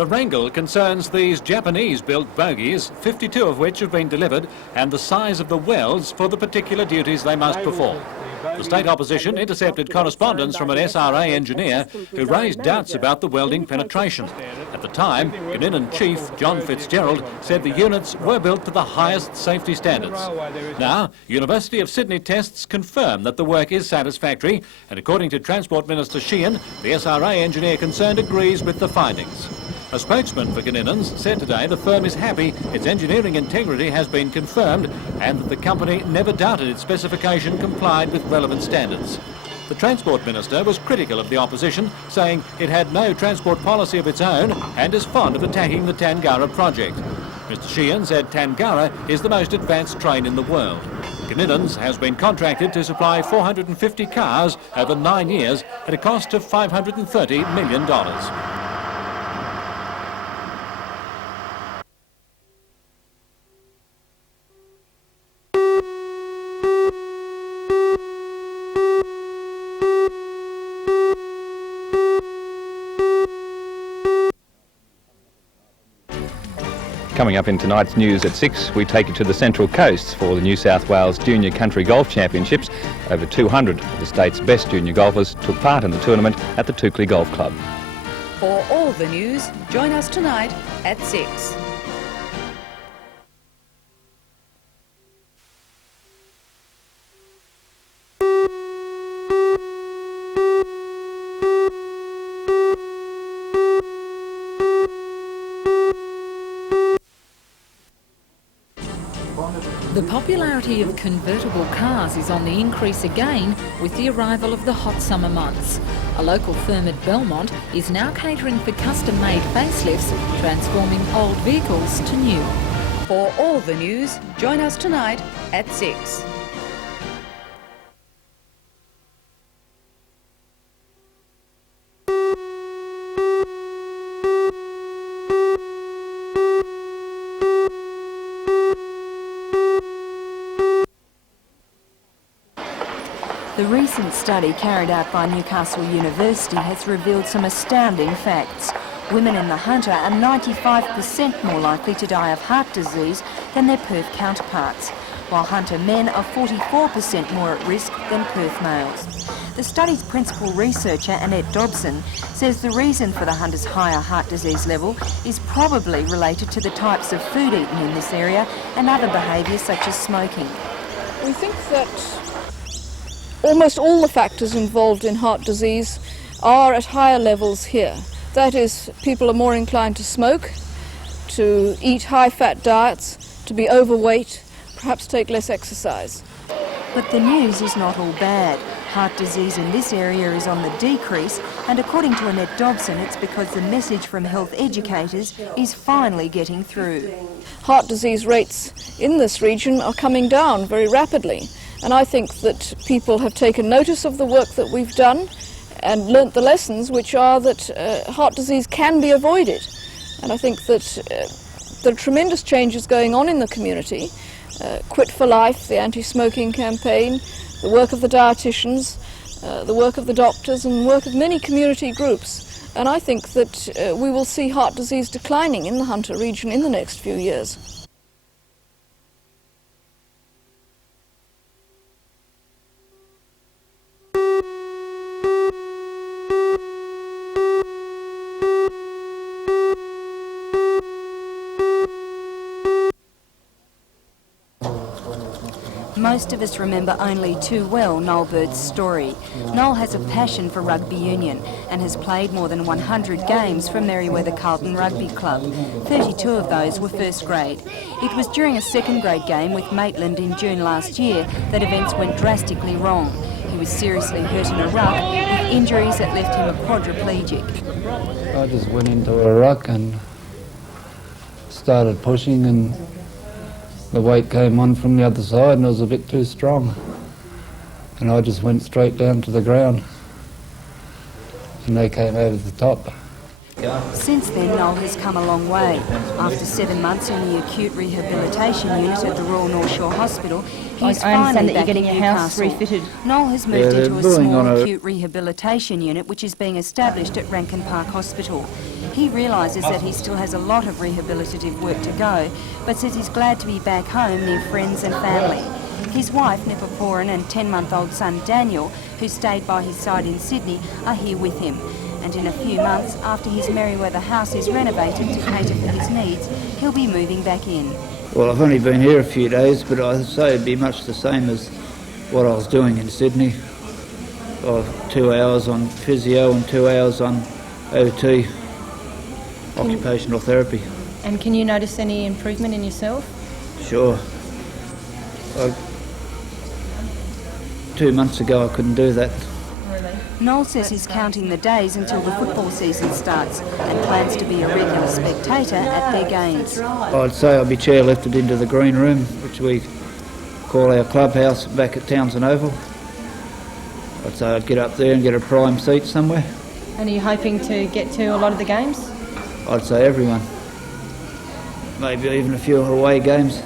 The wrangle concerns these Japanese-built bogies, 52 of which have been delivered, and the size of the welds for the particular duties they must perform. The state opposition intercepted correspondence from an SRA engineer who raised doubts about the welding penetration. At the time, Convertible Chief John Fitzgerald said the units were built to the highest safety standards. Now, University of Sydney tests confirm that the work is satisfactory, and according to Transport Minister Sheehan, the SRA engineer concerned agrees with the findings. A spokesman for Convertible said today the firm is happy its engineering integrity has been confirmed and that the company never doubted its specification complied with relevant standards. The Transport Minister was critical of the opposition, saying it had no transport policy of its own and is fond of attacking the Tangara project. Mr Sheehan said Tangara is the most advanced train in the world. Convertible has been contracted to supply 450 cars over 9 years at a cost of $530 million. Coming up in tonight's news at 6, we take you to the Central Coast for the New South Wales Junior Country Golf Championships. Over 200 of the state's best junior golfers took part in the tournament at the Toukley Golf Club. For all the news, join us tonight at 6. The popularity of convertible cars is on the increase again with the arrival of the hot summer months. A local firm at Belmont is now catering for custom-made facelifts, transforming old vehicles to new. For all the news, join us tonight at 6. The recent study carried out by Newcastle University has revealed some astounding facts. Women in the Hunter are 95% more likely to die of heart disease than their Perth counterparts, while Hunter men are 44% more at risk than Perth males. The study's principal researcher, Annette Dobson, says the reason for the Hunter's higher heart disease level is probably related to the types of food eaten in this area and other behaviours such as smoking. We think that almost all the factors involved in heart disease are at higher levels here. That is, people are more inclined to smoke, to eat high-fat diets, to be overweight, perhaps take less exercise. But the news is not all bad. Heart disease in this area is on the decrease, and according to Annette Dobson, it's because the message from health educators is finally getting through. Heart disease rates in this region are coming down very rapidly. And I think that people have taken notice of the work that we've done and learnt the lessons, which are that heart disease can be avoided. And I think that there are tremendous changes going on in the community. Quit for Life, the anti-smoking campaign, the work of the dietitians, the work of the doctors and work of many community groups. And I think that we will see heart disease declining in the Hunter region in the next few years. Most of us remember only too well Noel Bird's story. Noel has a passion for rugby union and has played more than 100 games for Merewether Carlton Rugby Club. 32 of those were first grade. It was during a second grade game with Maitland in June last year that events went drastically wrong. He was seriously hurt in a ruck with injuries that left him a quadriplegic. I just went into a ruck and started pushing, and the weight came on from the other side and it was a bit too strong. And I just went straight down to the ground and they came over the top. Since then, Noel has come a long way. After 7 months in the acute rehabilitation unit at the Royal North Shore Hospital, he's finally back in Newcastle. Noel has moved into a small acute rehabilitation unit which is being established at Rankin Park Hospital. He realises that he still has a lot of rehabilitative work to go, but says he's glad to be back home near friends and family. His wife, Nipaporan, and 10-month-old son, Daniel, who stayed by his side in Sydney, are here with him. And in a few months, after his Merriweather house is renovated to cater for his needs, he'll be moving back in. Well, I've only been here a few days, but I'd say it'd be much the same as what I was doing in Sydney. 2 hours on physio and 2 hours on OT, occupational therapy. And can you notice any improvement in yourself? Sure. 2 months ago I couldn't do that. Noel says he's counting the days until the football season starts and plans to be a regular spectator at their games. I'd say I'll be chairlifted into the green room, which we call our clubhouse back at Townsend Oval. I'd say I'd get up there and get a prime seat somewhere. And are you hoping to get to a lot of the games? I'd say everyone. Maybe even a few away games.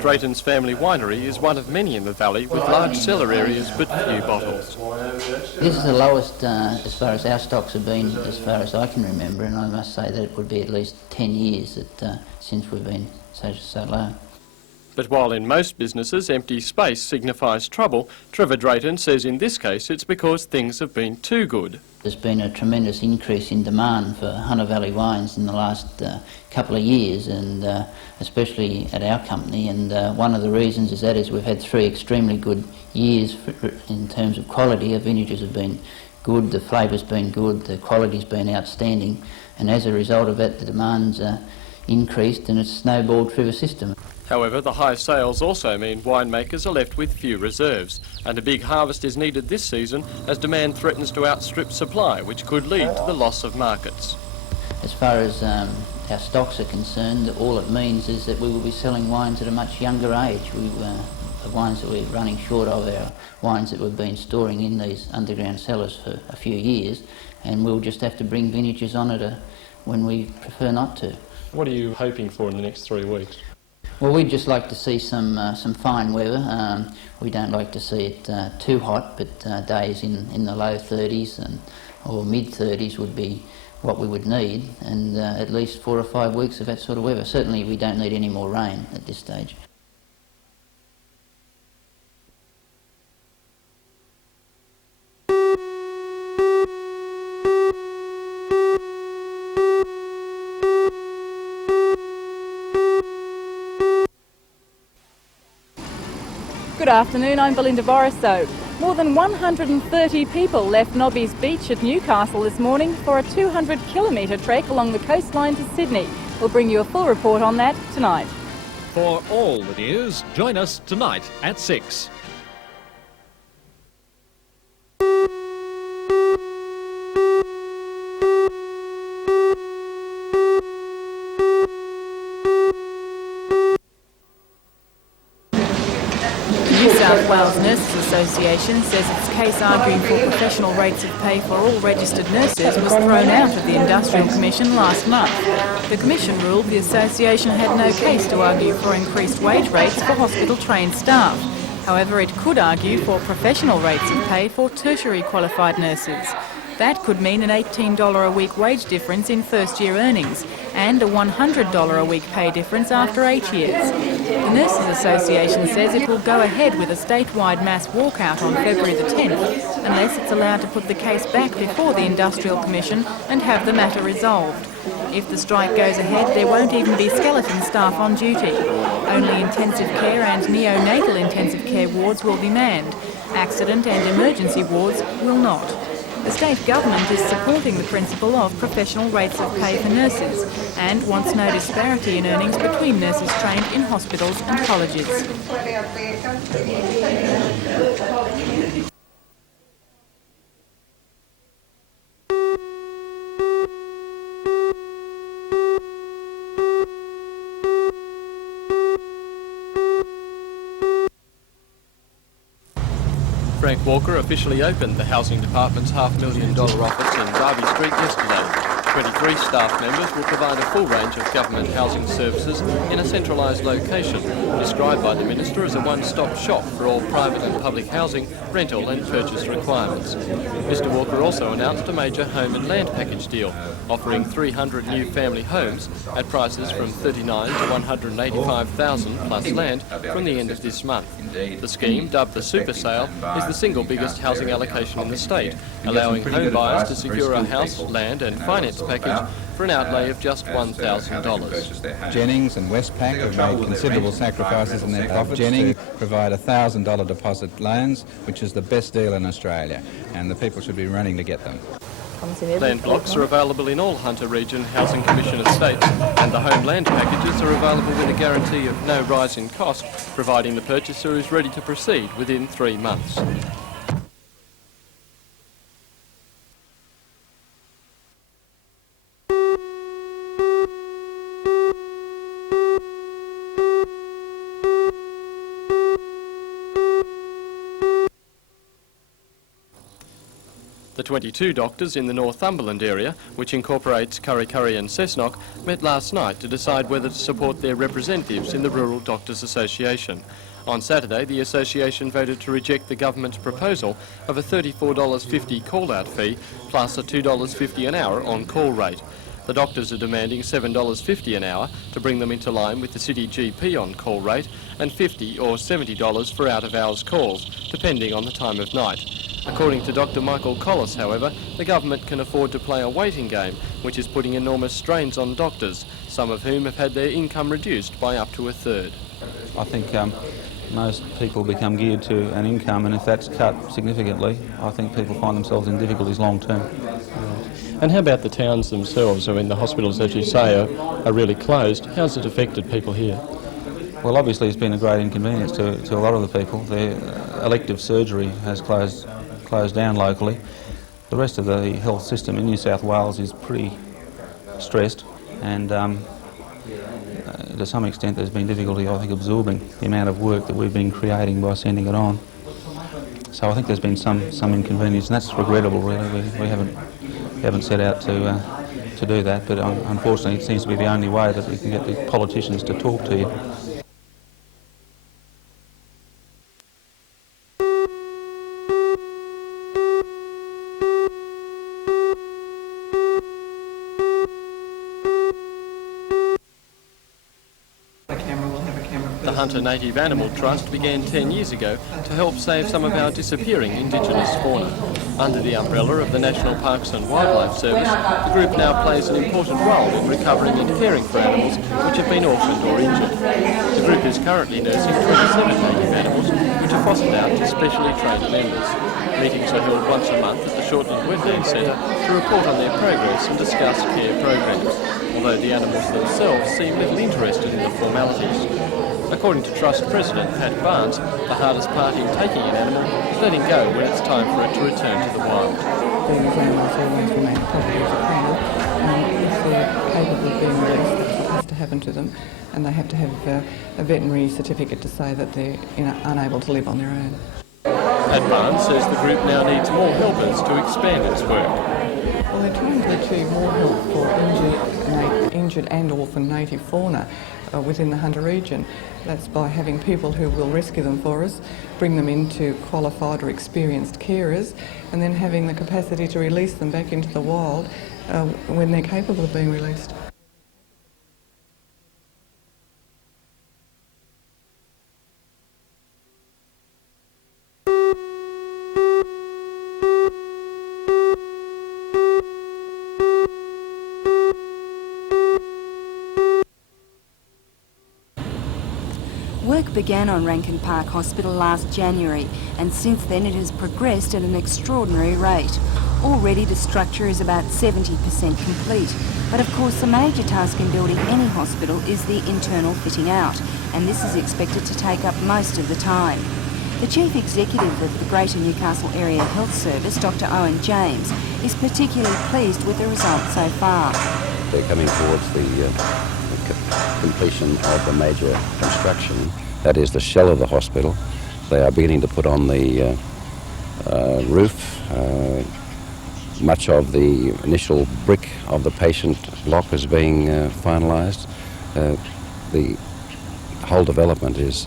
Drayton's family winery is one of many in the valley with large cellar areas but few bottles. This is the lowest as far as our stocks have been as far as I can remember, and I must say that it would be at least 10 years that, since we've been so low. But while in most businesses empty space signifies trouble, Trevor Drayton says in this case it's because things have been too good. There's been a tremendous increase in demand for Hunter Valley wines in the last couple of years, and especially at our company, and one of the reasons is that we've had 3 extremely good years in terms of quality. Our vintages have been good, the flavour's been good, the quality's been outstanding, and as a result of that the demand's increased and it's snowballed through the system. However, the high sales also mean winemakers are left with few reserves, and a big harvest is needed this season as demand threatens to outstrip supply, which could lead to the loss of markets. As far as our stocks are concerned, all it means is that we will be selling wines at a much younger age. The wines that we're running short of are wines that we've been storing in these underground cellars for a few years, and we'll just have to bring vintages on it when we prefer not to. What are you hoping for in the next 3 weeks? Well, we'd just like to see some fine weather. We don't like to see it too hot, but days in the low 30s or mid 30s would be what we would need, and at least 4 or 5 weeks of that sort of weather. Certainly we don't need any more rain at this stage. Good afternoon, I'm Belinda Borissow. More than 130 people left Nobbys Beach at Newcastle this morning for a 200-kilometre trek along the coastline to Sydney. We'll bring you a full report on that tonight. For all the news, join us tonight at 6. The New South Wales Nurses Association says its case arguing for professional rates of pay for all registered nurses was thrown out of the Industrial Commission last month. The Commission ruled the association had no case to argue for increased wage rates for hospital-trained staff. However, it could argue for professional rates of pay for tertiary qualified nurses. That could mean an $18 a week wage difference in first-year earnings and a $100 a week pay difference after 8 years. The Nurses Association says it will go ahead with a statewide mass walkout on February the 10th unless it's allowed to put the case back before the Industrial Commission and have the matter resolved. If the strike goes ahead, there won't even be skeleton staff on duty. Only intensive care and neonatal intensive care wards will be manned. Accident and emergency wards will not. The state government is supporting the principle of professional rates of pay for nurses and wants no disparity in earnings between nurses trained in hospitals and colleges. Frank Walker officially opened the Housing Department's $500,000 office in Rugby Street yesterday. 23 staff members will provide a full range of government housing services in a centralised location, described by the Minister as a one-stop shop for all private and public housing, rental and purchase requirements. Mr Walker also announced a major home and land package deal, offering 300 new family homes at prices from $39,000 to $185,000 plus land from the end of this month. The scheme, dubbed the Super Sale, is the single biggest housing allocation in the state, allowing home buyers to secure a house, land and finance package for an outlay of just $1,000. Jennings and Westpac have made considerable sacrifices in their profits. Jennings provide $1,000 deposit loans, which is the best deal in Australia, and the people should be running to get them. Land blocks are available in all Hunter Region Housing Commission estates, and the home land packages are available with a guarantee of no rise in cost, providing the purchaser is ready to proceed within 3 months. The 22 doctors in the Northumberland area, which incorporates Kurri Kurri and Cessnock, met last night to decide whether to support their representatives in the Rural Doctors Association. On Saturday, the association voted to reject the government's proposal of a $34.50 call-out fee plus a $2.50 an hour on-call rate. The doctors are demanding $7.50 an hour to bring them into line with the city GP on-call rate and $50 or $70 for out-of-hours calls, depending on the time of night. According to Dr Michael Collis, however, the government can afford to play a waiting game, which is putting enormous strains on doctors, some of whom have had their income reduced by up to a third. I think most people become geared to an income, and if that's cut significantly, I think people find themselves in difficulties long term. And how about the towns themselves? I mean, the hospitals, as you say, are really closed. How's it affected people here? Well, obviously it's been a great inconvenience to a lot of the people. The elective surgery has closed down locally. The rest of the health system in New South Wales is pretty stressed, and to some extent there's been difficulty, I think, absorbing the amount of work that we've been creating by sending it on. So I think there's been some inconvenience, and that's regrettable, really. We haven't set out to do that, but unfortunately it seems to be the only way that we can get the politicians to talk to you. The Hunter Native Animal Trust began 10 years ago to help save some of our disappearing Indigenous fauna. Under the umbrella of the National Parks and Wildlife Service, the group now plays an important role in recovering and caring for animals which have been orphaned or injured. The group is currently nursing 27 native animals which are fostered out to specially trained members. Meetings are held once a month at the Shortland Wetland Centre to report on their progress and discuss care programs, although the animals themselves seem little interested in the formalities. According to Trust President Pat Barnes, the hardest part in taking an animal is letting go when it's time for it to return to the wild. These animals always remain property of the Crown, and if they're capable of being released, that's what has to happen to them, and they have to have a veterinary certificate to say that they're unable to live on their own. Pat Barnes says the group now needs more helpers to expand its work. Well, they're trying to achieve more help for injured and orphaned native fauna within the Hunter region. That's by having people who will rescue them for us, bring them into qualified or experienced carers, and then having the capacity to release them back into the wild when they're capable of being released. Work began on Rankin Park Hospital last January, and since then it has progressed at an extraordinary rate. Already the structure is about 70% complete, but of course the major task in building any hospital is the internal fitting out, and this is expected to take up most of the time. The Chief Executive of the Greater Newcastle Area Health Service, Dr Owen James, is particularly pleased with the results so far. They're coming towards the completion of the major construction, that is the shell of the hospital. They are beginning to put on the roof, Much of the initial brick of the patient block is being finalised. The whole development is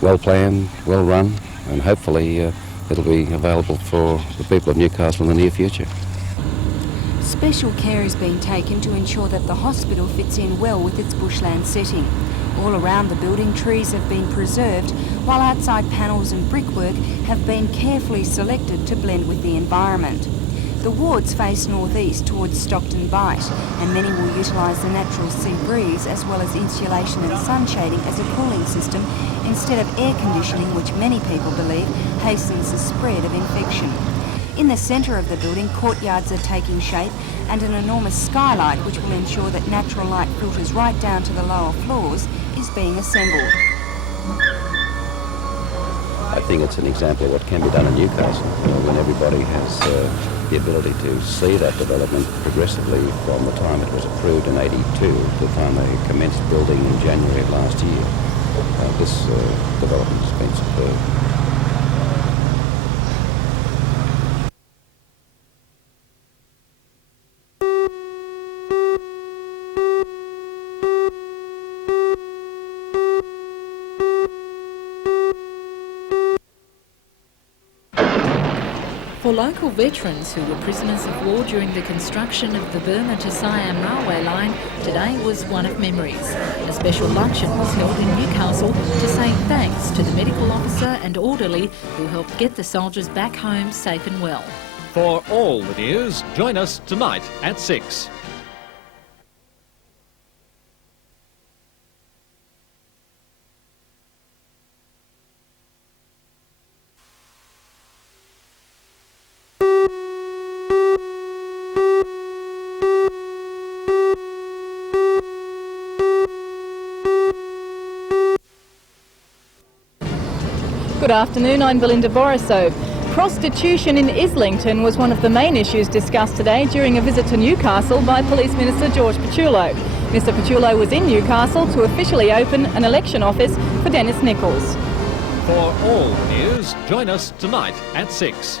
well planned, well run, and hopefully it'll be available for the people of Newcastle in the near future. Special care is being taken to ensure that the hospital fits in well with its bushland setting. All around the building, trees have been preserved, while outside panels and brickwork have been carefully selected to blend with the environment. The wards face northeast towards Stockton Bight, and many will utilise the natural sea breeze as well as insulation and sun shading as a cooling system instead of air conditioning, which many people believe hastens the spread of infection. In the centre of the building, courtyards are taking shape, and an enormous skylight, which will ensure that natural light filters right down to the lower floors, is being assembled. I think it's an example of what can be done in Newcastle, when everybody has the ability to see that development progressively from the time it was approved in '82 to the time they commenced building in January of last year. This development has been superb. For local veterans who were prisoners of war during the construction of the Burma to Siam railway line, today was one of memories. A special luncheon was held in Newcastle to say thanks to the medical officer and orderly who helped get the soldiers back home safe and well. For all the news, join us tonight at 6. Good afternoon, I'm Belinda Borisov. Prostitution in Islington was one of the main issues discussed today during a visit to Newcastle by Police Minister George Petullo. Mr Petullo was in Newcastle to officially open an election office for Dennis Nichols. For all the news, join us tonight at 6.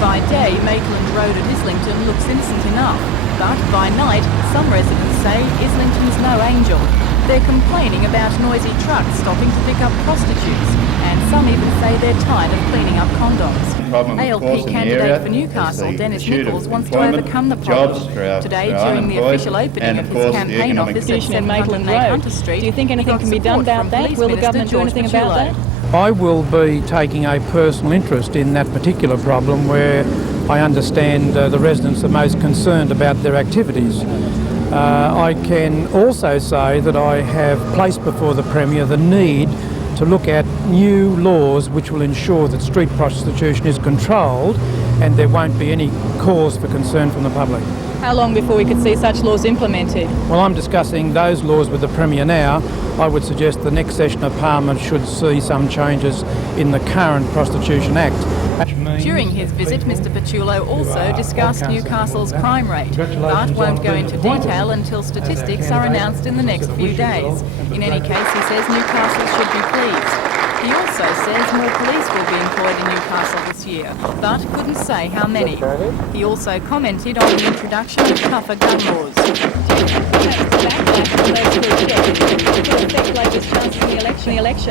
By day, Maitland Road at Islington looks innocent enough, but by night, some residents say Islington's no angel. They're complaining about noisy trucks stopping to pick up prostitutes, and some even say they're tired of cleaning up condoms. ALP candidate for Newcastle, Dennis Nichols, wants to overcome the problem. Today, during the official opening of his campaign office at 708 Hunter Street, do you think anything can be done about that? Will the government do anything about that? I will be taking a personal interest in that particular problem where I understand the residents are most concerned about their activities. I can also say that I have placed before the Premier the need to look at new laws which will ensure that street prostitution is controlled and there won't be any cause for concern from the public. How long before we could see such laws implemented? Well, I'm discussing those laws with the Premier now. I would suggest the next session of Parliament should see some changes in the current Prostitution Act. During his visit, Mr Petullo also discussed Newcastle's crime rate, but won't go into detail until statistics are announced in the next few days. In any case, he says Newcastle should be pleased. He also says more police will be employed in Newcastle this year, but couldn't say how many. He also commented on the introduction of tougher gun laws.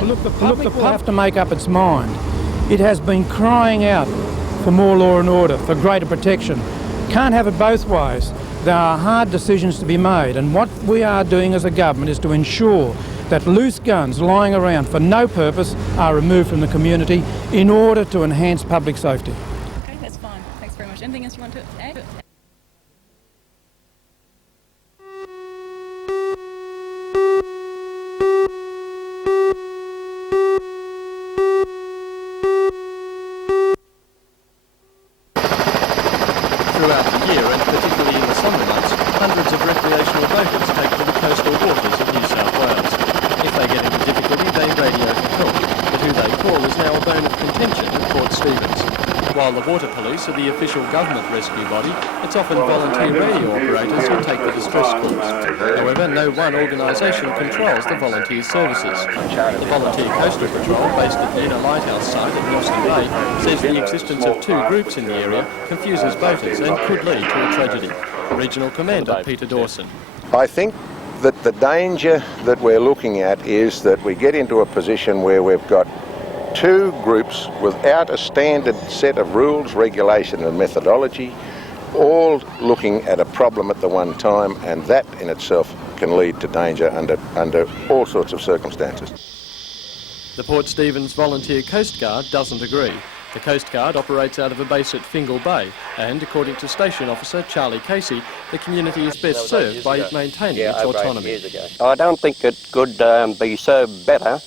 Look, the public will have to make up its mind. It has been crying out for more law and order, for greater protection. Can't have it both ways. There are hard decisions to be made, and what we are doing as a government is to ensure that loose guns lying around for no purpose are removed from the community in order to enhance public safety. Okay, that's fine. Thanks very much. Anything else you want to add? Throughout the year, and particularly in the summer months, hundreds of recreational boaters take to the coastal waters of New South Wales. If they get into difficulty, they radio for help, but who they call is now a bone of contention at Port Stephens. While the water police are the official government rescue body, it's often volunteer radio operators who take the distress calls. However, no one organisation controls the volunteer services. The Volunteer Coastal Patrol, based at the Inner Lighthouse site at Mossel Bay, says the existence of two groups in the area confuses boaters and could lead to a tragedy. Regional Commander Peter Dawson. I think that the danger that we're looking at is that we get into a position where we've got two groups without a standard set of rules, regulation and methodology, all looking at a problem at the one time, and that in itself can lead to danger under all sorts of circumstances. The Port Stephens Volunteer Coast Guard doesn't agree. The Coast Guard operates out of a base at Fingal Bay, and according to Station Officer Charlie Casey, the community is best served by maintaining its autonomy. I don't think it could be served better,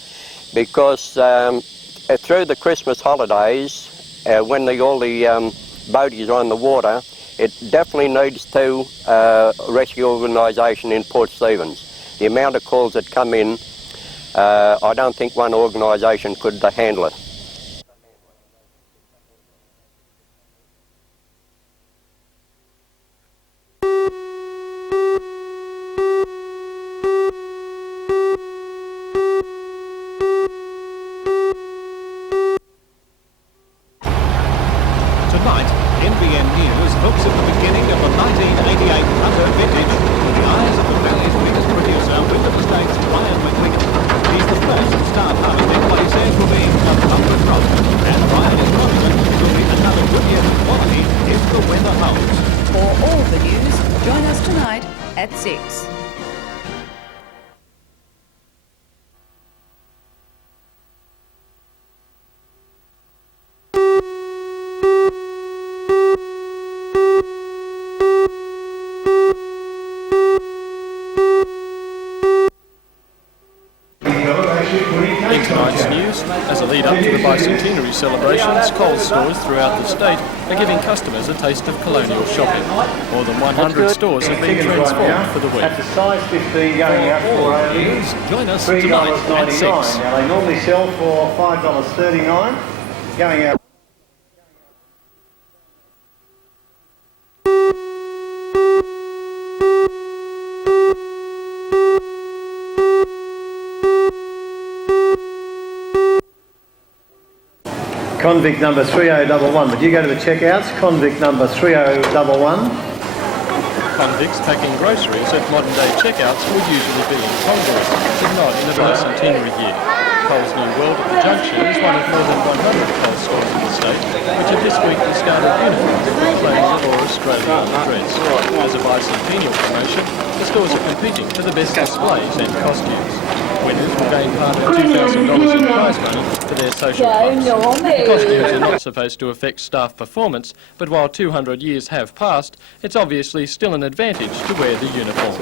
because through the Christmas holidays, when all the boaties are on the water, it definitely needs to rescue organisation in Port Stephens. The amount of calls that come in, I don't think one organisation could handle it. Tonight, NBN News looks at the beginning of the 1988 Hunter vintage with the eyes of the valley's biggest producer, with the state's Brian McQuiggan. He's the first to start harvesting what he says will be a bumper crop, and Brian is confident it will be another good year of quality if the weather holds. For all the news, join us tonight at 6. In tonight's news, as a lead-up to the Bicentenary celebrations, Coles stores throughout the state are giving customers a taste of Colonial shopping. More than 100 stores have been transformed for the week. At the size 15 going out for news, join us tonight at 6. Now they normally sell for $5.39, going out. Convict number 3011. Would you go to the checkouts? Convict number 3011. Convicts packing groceries at modern-day checkouts would usually be in Congress, but not in a bicentenary year. Coles New World at the Junction is one of more than 100 Coles stores in the state, which have this week discarded uniforms with flags of our Australia on the dress. As a bicentennial promotion, the stores are competing for the best displays and costumes. Winners will gain part of $2,000 in prize money for their social clubs. The costumes are not supposed to affect staff performance, but while 200 years have passed, it's obviously still an advantage to wear the uniform.